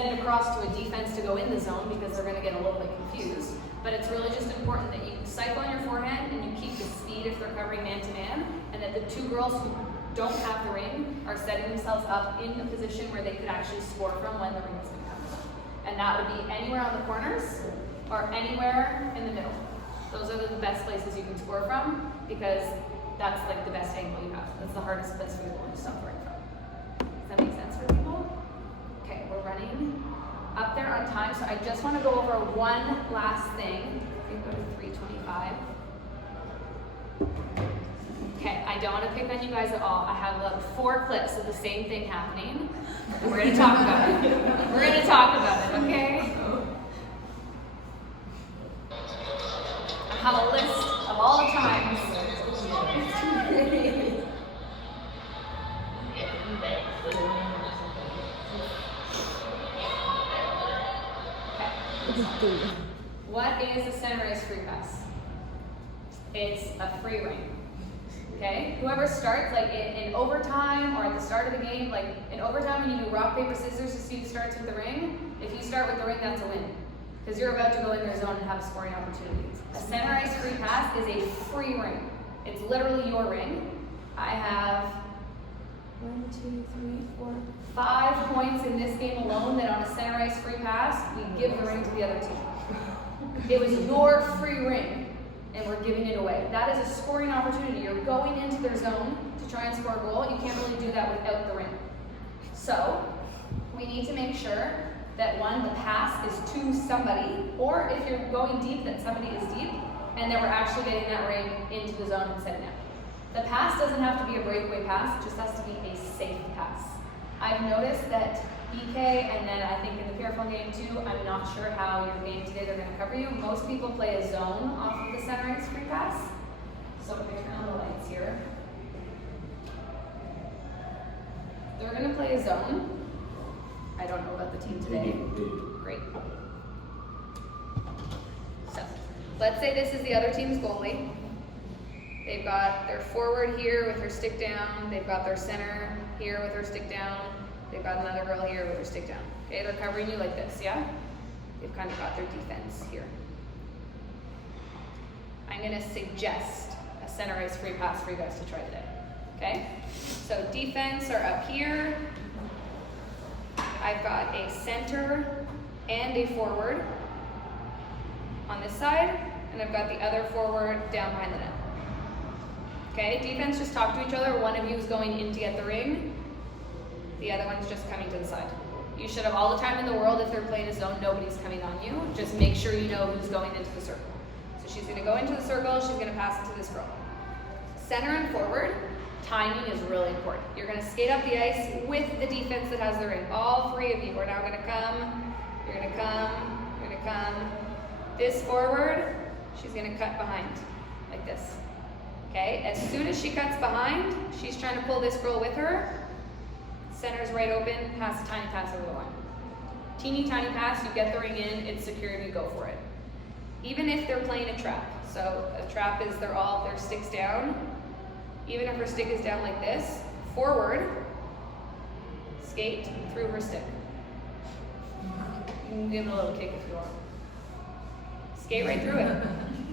send it across to a defense to go in the zone because they're gonna get a little bit confused. But it's really just important that you cycle on your forehand and you keep the speed if they're covering man-to-man, and that the two girls who don't have the ring are setting themselves up in a position where they could actually score from when the ring is gonna come. And that would be anywhere on the corners or anywhere in the middle. Those are the best places you can score from because that's like the best angle you have. That's the hardest place for the goalie to stop scoring from. Does that make sense for people? Okay, we're running up there on time, so I just want to go over one last thing. We can go to 3:25. Okay, I don't want to pick on you guys at all. I have like 4 clips of the same thing happening. We're going to talk about it. We're going to talk about it, okay? I have a list of all the times. Okay. What is a center ice free pass? It's a free ring. Okay? Whoever starts, like in overtime or at the start of the game, like in overtime when you do rock, paper, scissors to see who starts with the ring, if you start with the ring, that's a win. Because you're about to go in their zone and have a scoring opportunity. A center ice free pass is a free ring. It's literally your ring. I have 1, 2, 3, 4, 5 points in this game alone that on a center ice free pass, we give the ring to the other team. It was your free ring, and we're giving it away. That is a scoring opportunity. You're going into their zone to try and score a goal. You can't really do that without the ring. So, we need to make sure that one, the pass is to somebody, or if you're going deep, that somebody is deep, and that we're actually getting that ring into the zone and setting it. The pass doesn't have to be a breakaway pass, it just has to be a safe pass. I've noticed that BK, and then I think in the Pierrefonds game too, I'm not sure how your game today they're going to cover you. Most people play a zone off of the center ice free pass. So if I turn on the lights here, they're going to play a zone. I don't know about the team today. Great. So, let's say this is the other team's goalie. They've got their forward here with her stick down. They've got their center here with her stick down. They've got another girl here with her stick down. Okay, they're covering you like this, yeah? They've kind of got their defense here. I'm gonna suggest a center ice free pass for you guys to try today, okay? So defense are up here. I've got a center and a forward on this side, and I've got the other forward down behind the net. Okay, defense, just talk to each other. One of you is going in to get the ring. The other one's just coming to the side. You should have all the time in the world if they're playing a zone, nobody's coming on you. Just make sure you know who's going into the circle. So she's gonna go into the circle, she's gonna pass it to this girl. Center and forward, timing is really important. You're gonna skate up the ice with the defense that has the ring. All 3 of you are now gonna come, you're gonna come, you're gonna come. This forward, she's gonna cut behind, like this. Okay, as soon as she cuts behind, she's trying to pull this girl with her. Center's right open, pass a tiny pass over the line. Teeny tiny pass, you get the ring in, it's secure, you go for it. Even if they're playing a trap. So a trap is their sticks down. Even if her stick is down like this, forward, skate through her stick. You can give it a little kick if you want. Skate right through it.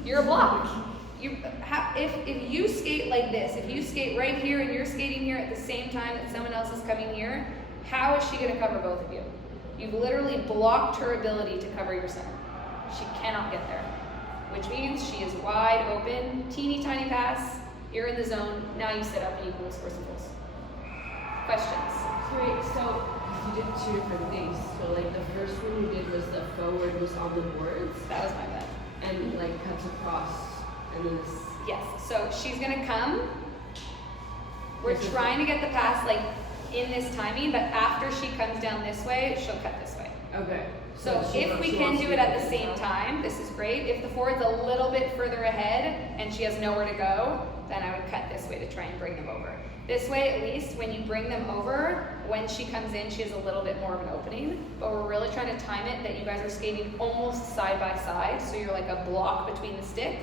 You're a block. If you skate like this, if you skate right here and you're skating here at the same time that someone else is coming here, how is she going to cover both of you? You've literally blocked her ability to cover your center. She cannot get there, which means she is wide open, teeny tiny pass, you're in the zone, now you sit up and you can score some goals. Questions? So wait, so you did 2 different things. So like the first one you did was the forward was on the boards. That was my bet. And like cuts across. And then this. Yes, so she's gonna come. We're trying to get the pass like in this timing, but after she comes down this way, she'll cut this way. Okay. So if we can do it at the same time, this is great. If the forward's a little bit further ahead and she has nowhere to go, then I would cut this way to try and bring them over. This way, at least, when you bring them over, when she comes in, she has a little bit more of an opening. But we're really trying to time it that you guys are skating almost side by side, so you're like a block between the stick.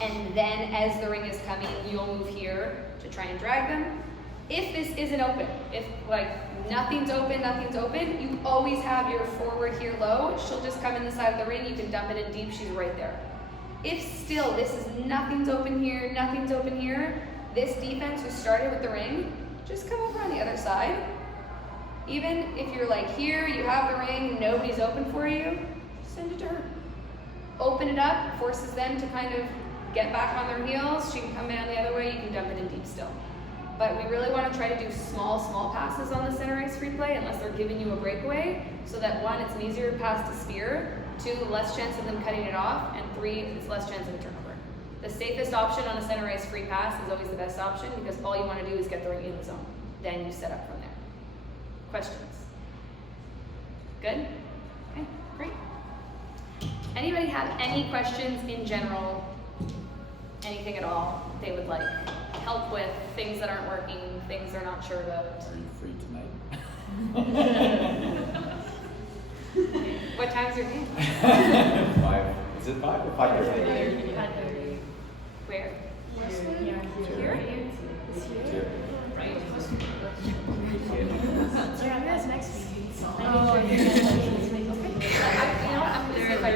And then as the ring is coming, you'll move here to try and drag them. If this isn't open, if like nothing's open, you always have your forward here low. She'll just come in the side of the ring. You can dump it in deep. She's right there. If still this is nothing's open here, this defense who started with the ring, just come over on the other side. Even if you're like here, you have the ring, nobody's open for you, send it to her. Open it up, forces them to kind of get back on their heels. She can come down the other way, you can dump it in deep still. But we really want to try to do small passes on the center ice free play unless they're giving you a breakaway, so that one, it's an easier pass to spear, two, less chance of them cutting it off, and three, it's less chance of a turnover. The safest option on a center ice free pass is always the best option because all you want to do is get the ring in the zone. Then you set up from there. Questions? Good? Okay, great. Anybody have any questions in general? Anything at all they would like help with, things that aren't working, things they're not sure about? Are you free tonight? What time's your game? 5. Is it 5 or 5:30? 5:30. Where? Here.